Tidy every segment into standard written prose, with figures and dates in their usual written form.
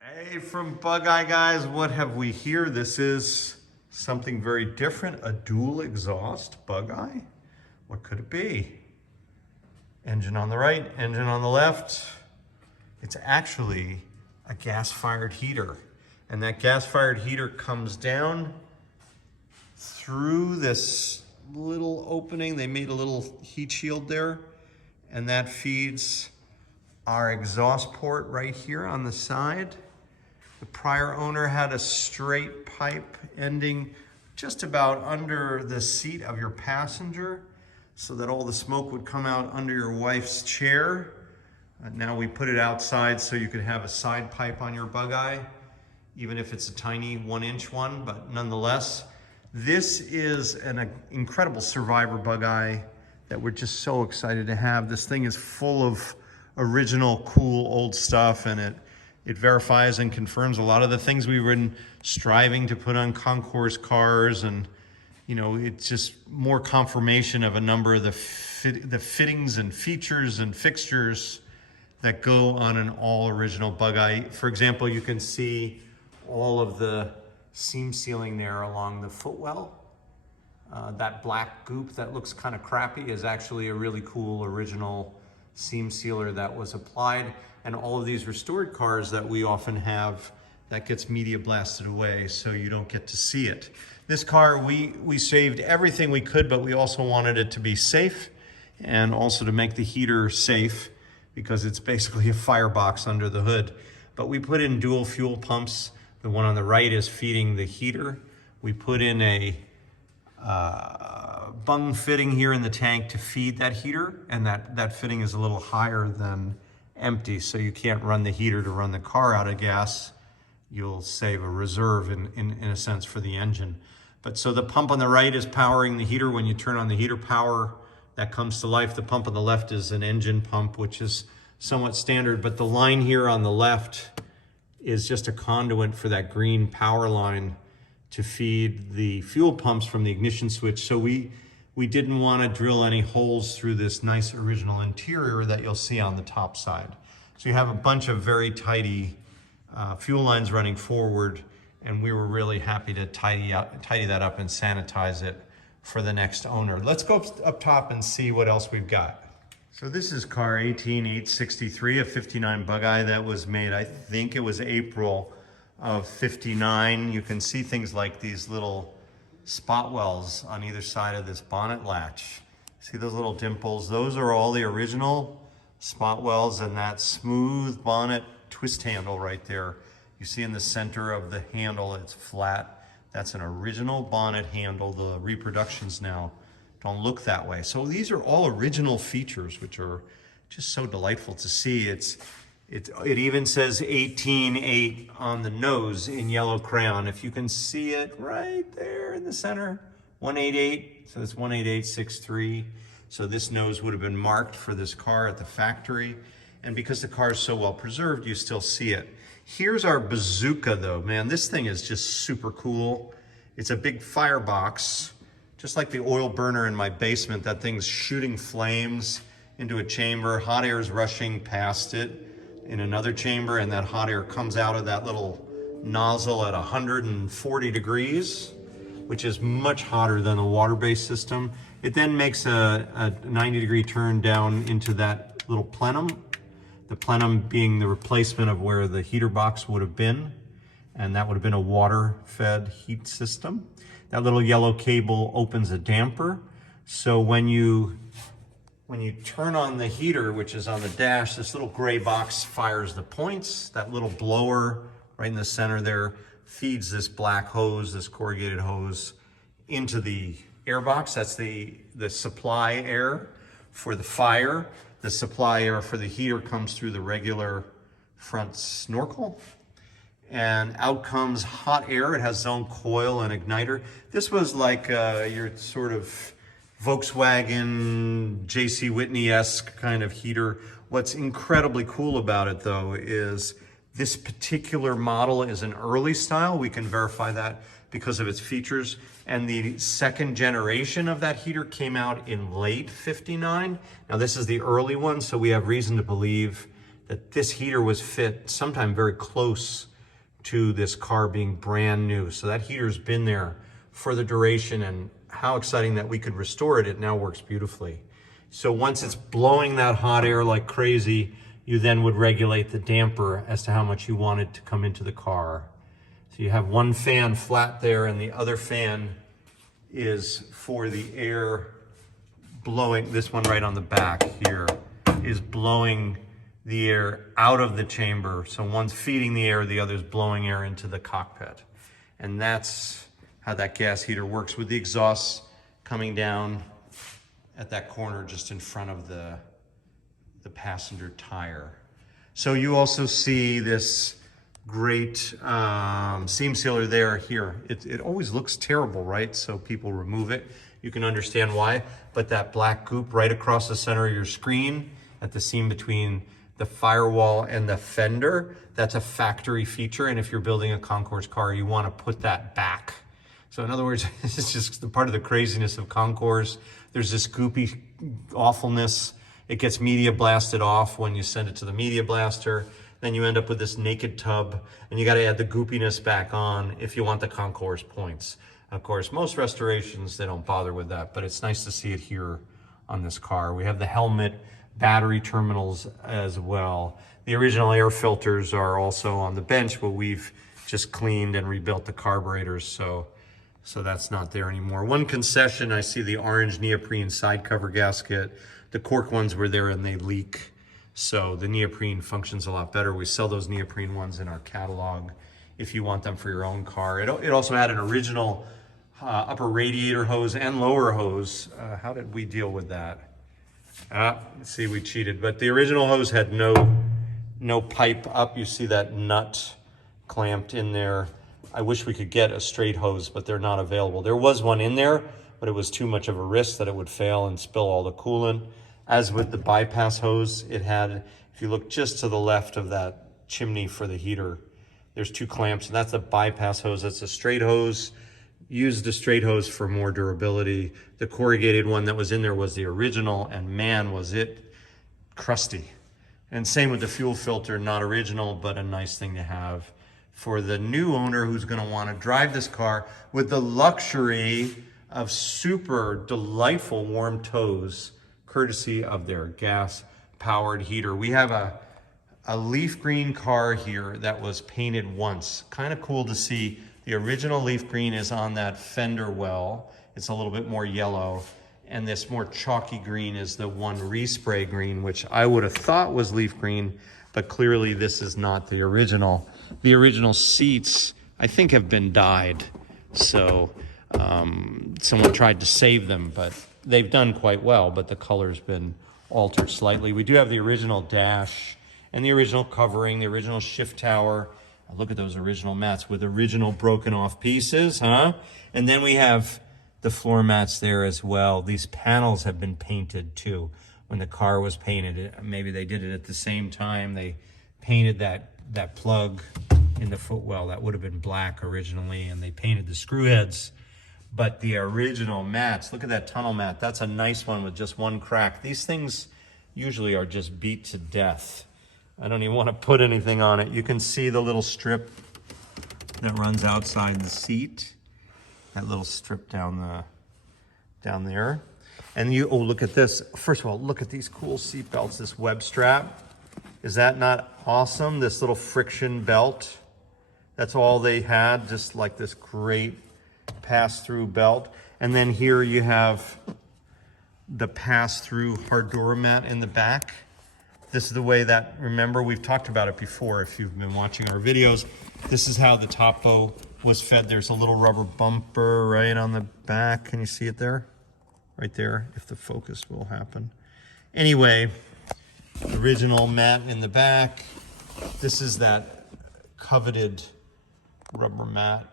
Hey, from Bugeye guys, what have we here? This is something very different, a dual exhaust Bugeye. What could it be? Engine on the right, engine on the left. It's actually a gas-fired heater. And that gas-fired heater comes down through this little opening. They made a little heat shield there, and that feeds our exhaust port right here on the side. The prior owner had a straight pipe ending just about under the seat of your passenger so that all the smoke would come out under your wife's chair. Now we put it outside so you could have a side pipe on your Bugeye, even if it's a tiny 1-inch one, but nonetheless. This is an incredible survivor Bugeye that we're just so excited to have. This thing is full of original, cool, old stuff, and it verifies and confirms a lot of the things we've been striving to put on concourse cars, and you know, it's just more confirmation of a number of the fittings and features and fixtures that go on an all original Bugeye. For example, you can see all of the seam sealing there along the footwell. That black goop that looks kind of crappy is actually a really cool original seam sealer that was applied. And all of these restored cars that we often have, that gets media blasted away so you don't get to see it. This car, we saved everything we could, but we also wanted it to be safe and also to make the heater safe because it's basically a firebox under the hood. But we put in dual fuel pumps. The one on the right is feeding the heater. We put in a bung fitting here in the tank to feed that heater, and that fitting is a little higher than empty, so you can't run the heater to run the car out of gas. You'll save a reserve in a sense for the engine. But so the pump on the right is powering the heater. When you turn on the heater power, that comes to life. The pump on the left is an engine pump, which is somewhat standard, but the line here on the left is just a conduit for that green power line to feed the fuel pumps from the ignition switch. So we didn't want to drill any holes through this nice original interior that you'll see on the top side. So you have a bunch of very tidy fuel lines running forward, and we were really happy to tidy that up and sanitize it for the next owner. Let's go up top and see what else we've got. So this is car 18863, a 59 Bugeye that was made, I think it was April of 59. You can see things like these little spot wells on either side of this bonnet latch. See those little dimples? Those are all the original spot wells, and that smooth bonnet twist handle right there. You see in the center of the handle, it's flat. That's an original bonnet handle. The reproductions now don't look that way. So these are all original features, which are just so delightful to see. It even says 18.8 on the nose in yellow crayon. If you can see it right there in the center, 188, so it's 18863. So this nose would have been marked for this car at the factory. And because the car is so well preserved, you still see it. Here's our bazooka though, man. This thing is just super cool. It's a big firebox, just like the oil burner in my basement. That thing's shooting flames into a chamber. Hot air is rushing past it in another chamber, and that hot air comes out of that little nozzle at 140 degrees, which is much hotter than a water-based system. It then makes a 90-degree turn down into that little plenum, the plenum being the replacement of where the heater box would have been, and that would have been a water-fed heat system. That little yellow cable opens a damper, so when you turn on the heater, which is on the dash, this little gray box fires the points. That little blower right in the center there feeds this black hose, this corrugated hose, into the air box. That's the supply air for the fire. The supply air for the heater comes through the regular front snorkel. And out comes hot air. It has its own coil and igniter. This was like your sort of Volkswagen, J.C. Whitney-esque kind of heater. What's incredibly cool about it though is this particular model is an early style. We can verify that because of its features. And the second generation of that heater came out in late '59. Now this is the early one, so we have reason to believe that this heater was fit sometime very close to this car being brand new. So that heater's been there for the duration, and how exciting that we could restore it. It now works beautifully. So once it's blowing that hot air like crazy, you then would regulate the damper as to how much you want it to come into the car. So you have one fan flat there, and the other fan is for the air blowing. This one right on the back here is blowing the air out of the chamber. So one's feeding the air, the other's blowing air into the cockpit. And that's how that gas heater works, with the exhaust coming down at that corner just in front of the passenger tire. So you also see this great seam sealer there here. It always looks terrible, right? So people remove it. You can understand why, but that black goop right across the center of your screen at the seam between the firewall and the fender, that's a factory feature. And if you're building a concourse car, you want to put that back. So in other words, it's just the part of the craziness of concourse. There's this goopy awfulness. It gets media blasted off when you send it to the media blaster. Then you end up with this naked tub, and you got to add the goopiness back on if you want the concourse points. Of course, most restorations, they don't bother with that, but it's nice to see it here on this car. We have the helmet battery terminals as well. The original air filters are also on the bench, but we've just cleaned and rebuilt the carburetors, so that's not there anymore. One concession, I see the orange neoprene side cover gasket. The cork ones were there and they leak, so the neoprene functions a lot better. We sell those neoprene ones in our catalog if you want them for your own car. It also had an original upper radiator hose and lower hose. How did we deal with that? Let's see, we cheated. But the original hose had no pipe up. You see that nut clamped in there. I wish we could get a straight hose, but they're not available. There was one in there, but it was too much of a risk that it would fail and spill all the coolant. As with the bypass hose, it had, if you look just to the left of that chimney for the heater, there's two clamps, and that's a bypass hose. That's a straight hose. Use the straight hose for more durability. The corrugated one that was in there was the original, and man, was it crusty. And same with the fuel filter, not original, but a nice thing to have for the new owner who's going to want to drive this car with the luxury of super delightful warm toes, courtesy of their gas-powered heater. We have a leaf green car here that was painted once. Kind of cool to see. The original leaf green is on that fender well. It's a little bit more yellow. And this more chalky green is the one respray green, which I would have thought was leaf green, but clearly this is not the original. The original seats, I think, have been dyed. So someone tried to save them, but they've done quite well, but the color's been altered slightly. We do have the original dash and the original covering, the original shift tower. Look at those original mats with original broken off pieces, huh? And then we have the floor mats there as well. These panels have been painted too. When the car was painted, maybe they did it at the same time. They painted that plug in the footwell. That would have been black originally, and they painted the screw heads. But the original mats, look at that tunnel mat. That's a nice one with just one crack. These things usually are just beat to death. I don't even want to put anything on it. You can see the little strip that runs outside the seat. That little strip down there. And oh, look at this. First of all, look at these cool seat belts, this web strap. Is that not awesome? This little friction belt. That's all they had, just like this great pass-through belt. And then here you have the pass-through hard door mat in the back. This is the way that, remember, we've talked about it before if you've been watching our videos. This is how the topo was fed. There's a little rubber bumper right on the back. Can you see it there? Right there, if the focus will happen. Anyway, original mat in the back. This is that coveted rubber mat.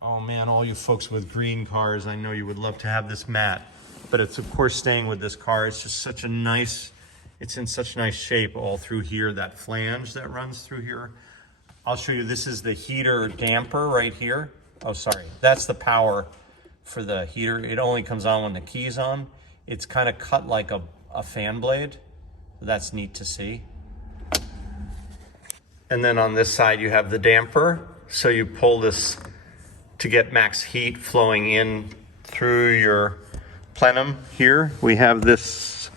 Oh man, all you folks with green cars, I know you would love to have this mat, but it's of course staying with this car. It's just such a nice, it's in such nice shape all through here, that flange that runs through here. I'll show you, this is the heater damper right here. Oh, sorry, that's the power for the heater. It only comes on when the key's on. It's kind of cut like a fan blade. That's neat to see. And then on this side you have the damper. So you pull this to get max heat flowing in through your plenum here. We have this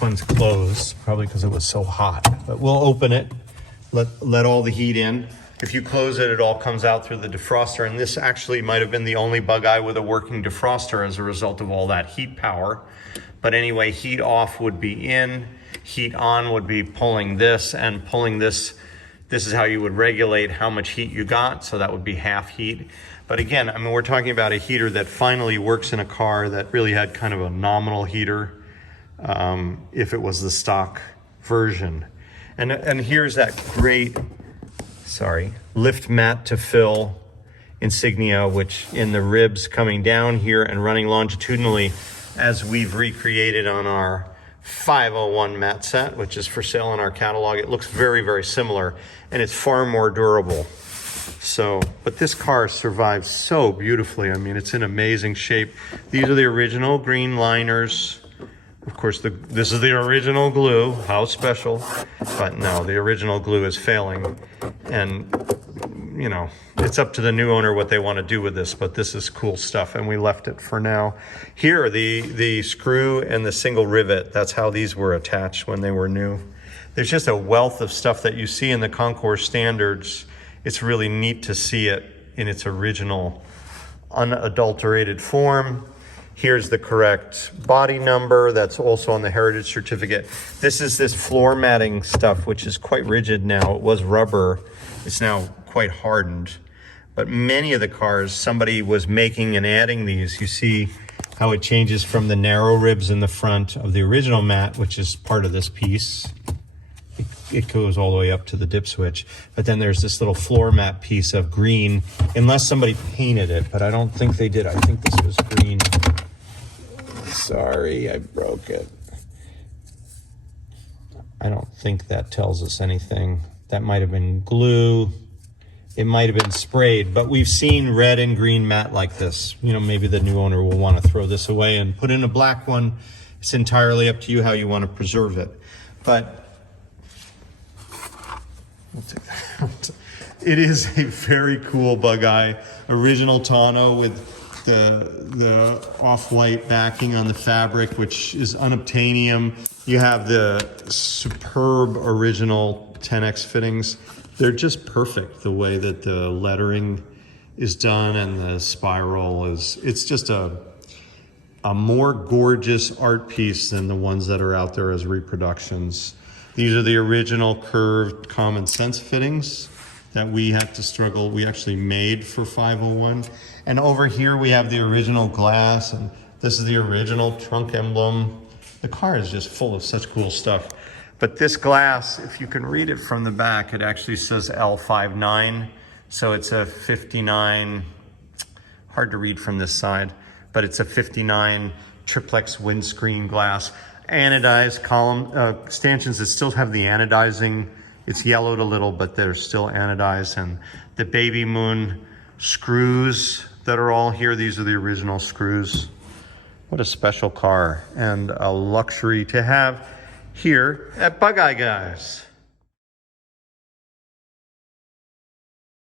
one's closed, probably because it was so hot, but we'll open it, let all the heat in. If you close it, it all comes out through the defroster, and this actually might have been the only Bugeye with a working defroster as a result of all that heat power. But anyway, heat off would be in, heat on would be pulling this, and pulling this. This is how you would regulate how much heat you got, so that would be half heat. But again, I mean, we're talking about a heater that finally works in a car that really had kind of a nominal heater if it was the stock version. And here's that great, lift mat to fill insignia, which in the ribs coming down here and running longitudinally, as we've recreated on our 501 mat set, which is for sale in our catalog. It looks very, very similar, and it's far more durable. So, but this car survives so beautifully. I mean, it's in amazing shape. These are the original green liners. Of course, this is the original glue. How special. But no, the original glue is failing. And, you know, it's up to the new owner what they want to do with this, but this is cool stuff, and we left it for now. Here, the screw and the single rivet, that's how these were attached when they were new. There's just a wealth of stuff that you see in the Concours standards. It's really neat to see it in its original unadulterated form. Here's the correct body number that's also on the heritage certificate. This is this floor matting stuff, which is quite rigid now. It was rubber. It's now quite hardened. But many of the cars, somebody was making and adding these. You see how it changes from the narrow ribs in the front of the original mat, which is part of this piece. It goes all the way up to the dip switch. But then there's this little floor mat piece of green, unless somebody painted it, but I don't think they did. I think this was green. Sorry, I broke it. I don't think that tells us anything. That might have been glue. It might have been sprayed, but we've seen red and green mat like this. You know, maybe the new owner will want to throw this away and put in a black one. It's entirely up to you how you want to preserve it. But it is a very cool Bugeye. Original tonneau with the off-white backing on the fabric, which is unobtainium. You have the superb original 10X fittings. They're just perfect the way that the lettering is done, and the spiral is, it's just a more gorgeous art piece than the ones that are out there as reproductions. These are the original curved common sense fittings that we had to struggle. We actually made for 501. And over here we have the original glass, and this is the original trunk emblem. The car is just full of such cool stuff. But this glass, if you can read it from the back, it actually says L59. So it's a 59, hard to read from this side, but it's a 59 triplex windscreen glass. Anodized column, stanchions that still have the anodizing. It's yellowed a little, but they're still anodized. And the baby moon screws that are all here, these are the original screws. What a special car and a luxury to have here at Bugeye, guys.